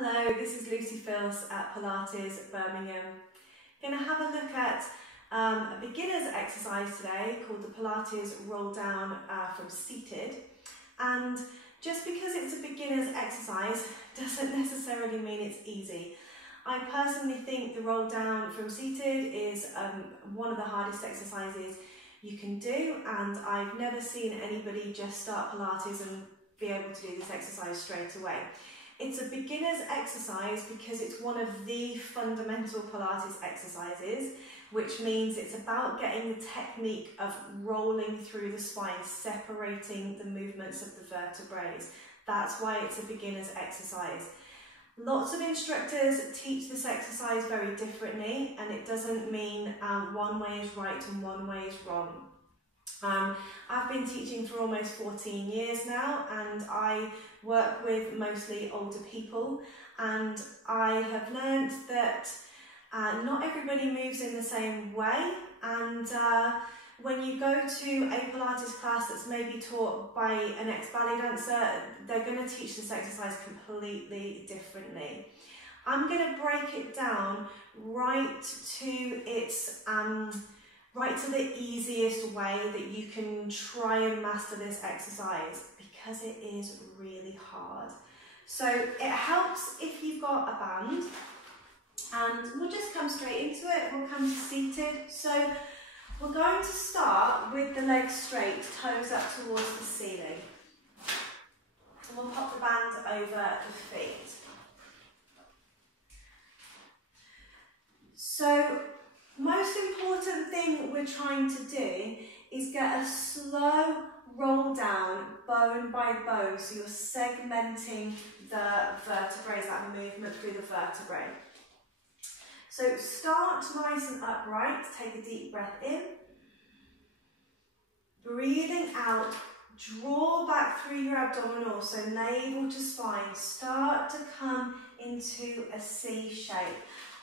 Hello, this is Filce at Pilates Birmingham. I'm going to have a look at a beginner's exercise today called the Pilates Roll Down from seated. And just because it's a beginner's exercise doesn't necessarily mean it's easy. I personally think the roll down from seated is one of the hardest exercises you can do, and I've never seen anybody just start Pilates and be able to do this exercise straight away. It's a beginner's exercise because it's one of the fundamental Pilates exercises, which means it's about getting the technique of rolling through the spine, separating the movements of the vertebrae. That's why it's a beginner's exercise. Lots of instructors teach this exercise very differently, and it doesn't mean one way is right and one way is wrong. I've been teaching for almost 14 years now, and I work with mostly older people, and I have learned that not everybody moves in the same way, and when you go to a Pilates class that's maybe taught by an ex-ballet dancer, they're going to teach this exercise completely differently. I'm going to break it down right to the easiest way that you can try and master this exercise, because it is really hard. So it helps if you've got a band, and we'll just come straight into it. We'll come to seated. So we're going to start with the legs straight, toes up towards the ceiling. And we'll pop the band over the feet. So most important thing we're trying to do is get a slow roll down, bone by bone, so you're segmenting the vertebrae, that movement through the vertebrae. So start nice and upright, take a deep breath in, breathing out, draw back through your abdominals, so navel to spine, start to come into a C shape.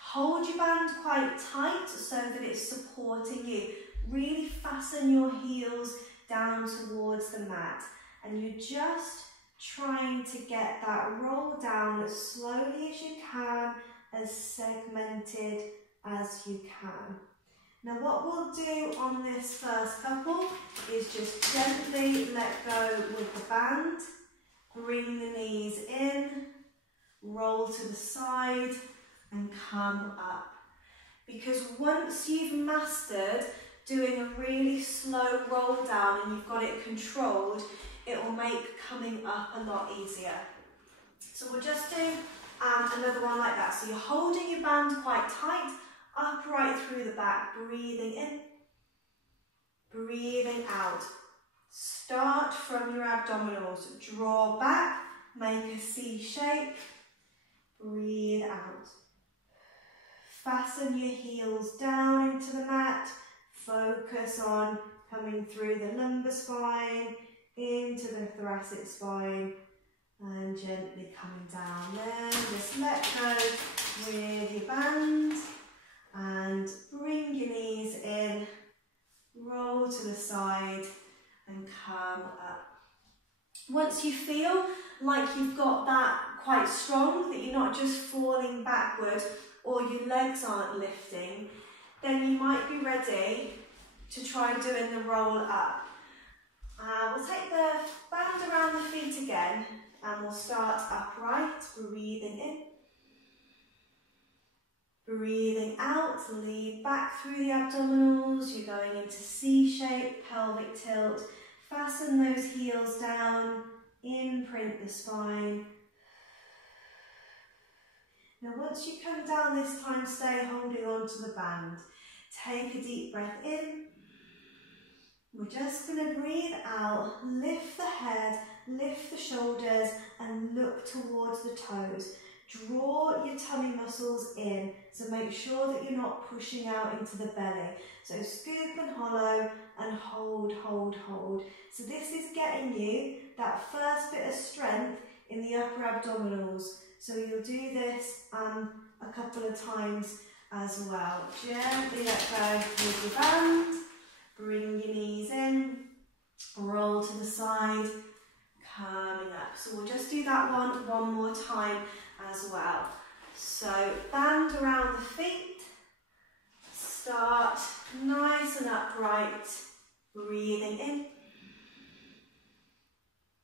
Hold your band quite tight so that it's supporting you. Really fasten your heels down towards the mat, and you're just trying to get that roll down as slowly as you can, as segmented as you can. Now what we'll do on this first couple is just gently let go with the band, bring the knees in, roll to the side and come up. Because once you've mastered doing a really slow roll down and you've got it controlled, it will make coming up a lot easier. So we'll just do another one like that. So you're holding your band quite tight, upright through the back, breathing in, breathing out. Start from your abdominals, draw back, make a C shape, breathe out. Fasten your heels down into the mat, focus on coming through the lumbar spine, into the thoracic spine, and gently coming down. Then just let go with your band and bring your knees in, roll to the side and come up. Once you feel like you've got that quite strong, that you're not just falling backward or your legs aren't lifting, then you might be ready to try doing the roll up. We'll take the band around the feet again, and we'll start upright, breathing in, breathing out, lead back through the abdominals, you're going into C shape, pelvic tilt, fasten those heels down, imprint the spine. Now once you come down this time, stay holding on to the band. Take a deep breath in. We're just going to breathe out, lift the head, lift the shoulders and look towards the toes. Draw your tummy muscles in, so make sure that you're not pushing out into the belly. So scoop and hollow and hold, hold, hold. So this is getting you that first bit of strength in the upper abdominals. So you'll do this a couple of times as well. Gently let go with your band, bring your knees in, roll to the side, coming up. So we'll just do that one more time as well. So band around the feet, start nice and upright, breathing in,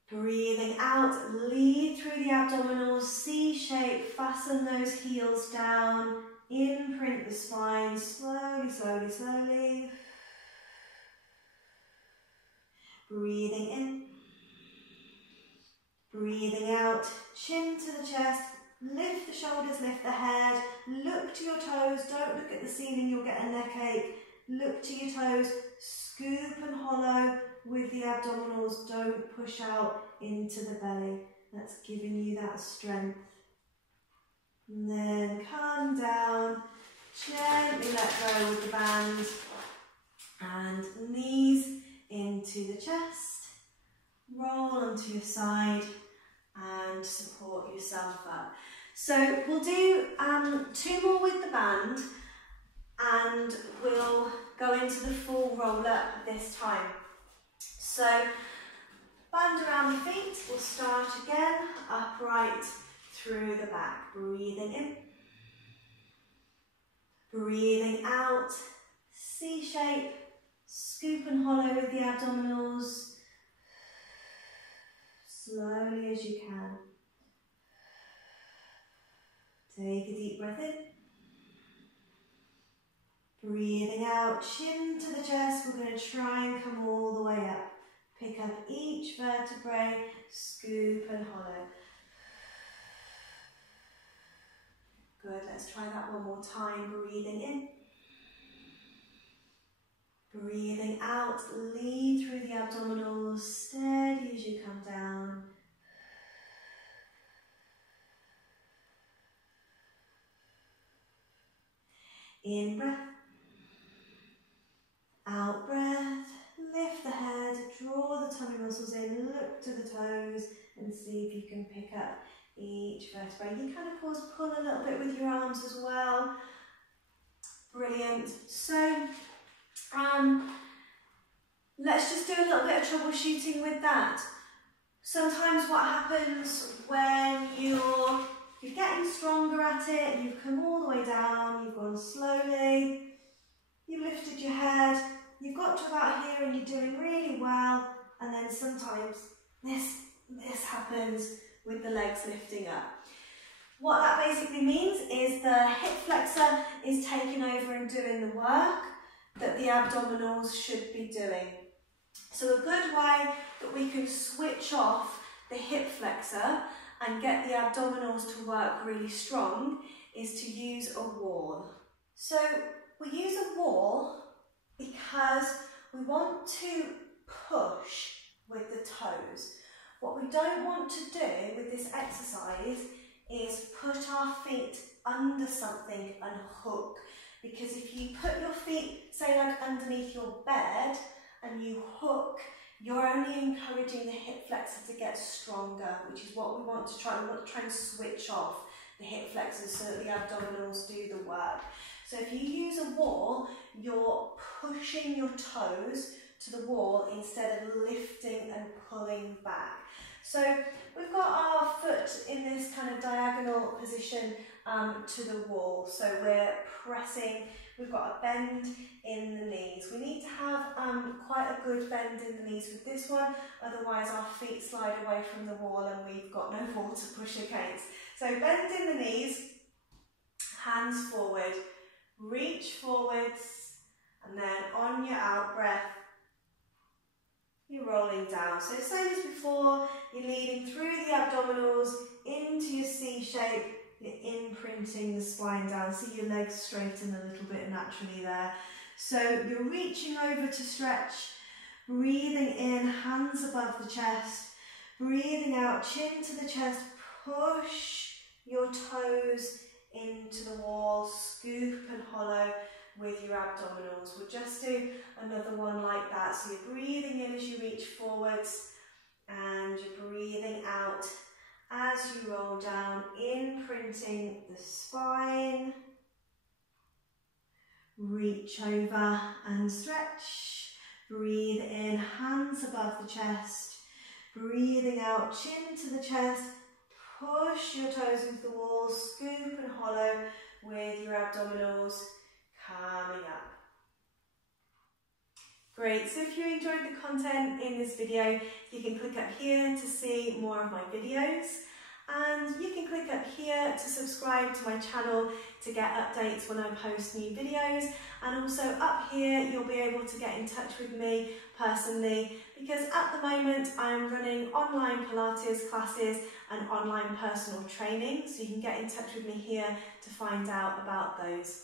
breathing out, lead through the abdominals, C shape, fasten those heels down, imprint the spine, slowly, slowly, slowly. Breathing in, breathing out, chin to the chest, lift the shoulders, lift the head, look to your toes, don't look at the ceiling, you'll get a neck ache. Look to your toes, scoop and hollow with the abdominals, don't push out into the belly. That's giving you that strength. And then come down, gently let go with the band, and knees into the chest, roll onto your side and support yourself up. So we'll do 2 more with the band and we'll go into the full roll up this time. So band around the feet, we'll start again, upright through the back, breathing in, breathing out, C shape, scoop and hollow with the abdominals, slowly as you can. Take a deep breath in, breathing out, chin to the chest, we're going to try and come all the way up. Pick up each vertebrae, scoop and hollow. Good, let's try that one more time, breathing in. Breathing out, lead through the abdominals, steady as you come down. In breath, out breath, lift the head, draw the tummy muscles in, look to the toes and see if you can pick up each vertebrae. You can of course pull a little bit with your arms as well. Brilliant. So let's just do a little bit of troubleshooting with that. Sometimes what happens when you're getting stronger at it, you've come all the way down, you've gone slowly, you've lifted your head, you've got to about here and you're doing really well, and then sometimes this happens with the legs lifting up. What that basically means is the hip flexor is taking over and doing the work that the abdominals should be doing. So a good way that we can switch off the hip flexor and get the abdominals to work really strong is to use a wall. So we use a wall because we want to push with the toes. What we don't want to do with this exercise is put our feet under something and hook. Because if you put your feet, say like underneath your bed, and you hook, you're only encouraging the hip flexor to get stronger, which is what we want to try. We want to try and switch off the hip flexors so that the abdominals do the work. So if you use a wall, you're pushing your toes to the wall instead of lifting and pulling back. So we've got our foot in this kind of diagonal position to the wall. So we're pressing, we've got a bend in the knees. We need to have quite a good bend in the knees with this one, otherwise our feet slide away from the wall and we've got no wall to push against. So bend in the knees, hands forward, reach forwards, and then on your out breath, you're rolling down. So same as before, you're leading through the abdominals into your C shape, you're imprinting the spine down. See your legs straighten a little bit naturally there. So you're reaching over to stretch, breathing in, hands above the chest, breathing out, chin to the chest, push your toes into the wall, scoop and hollow with your abdominals. We'll just do another one like that. So you're breathing in as you reach forwards and you're breathing out as you roll down, imprinting the spine. Reach over and stretch. Breathe in, hands above the chest. Breathing out, chin to the chest, push your toes into the wall, scoop and hollow with your abdominals, coming up. Great, so if you enjoyed the content in this video, you can click up here to see more of my videos, and you can click up here to subscribe to my channel to get updates when I post new videos, and also up here you'll be able to get in touch with me personally, because at the moment I'm running online Pilates classes and online personal training, so you can get in touch with me here to find out about those.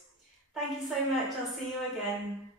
Thank you so much, I'll see you again.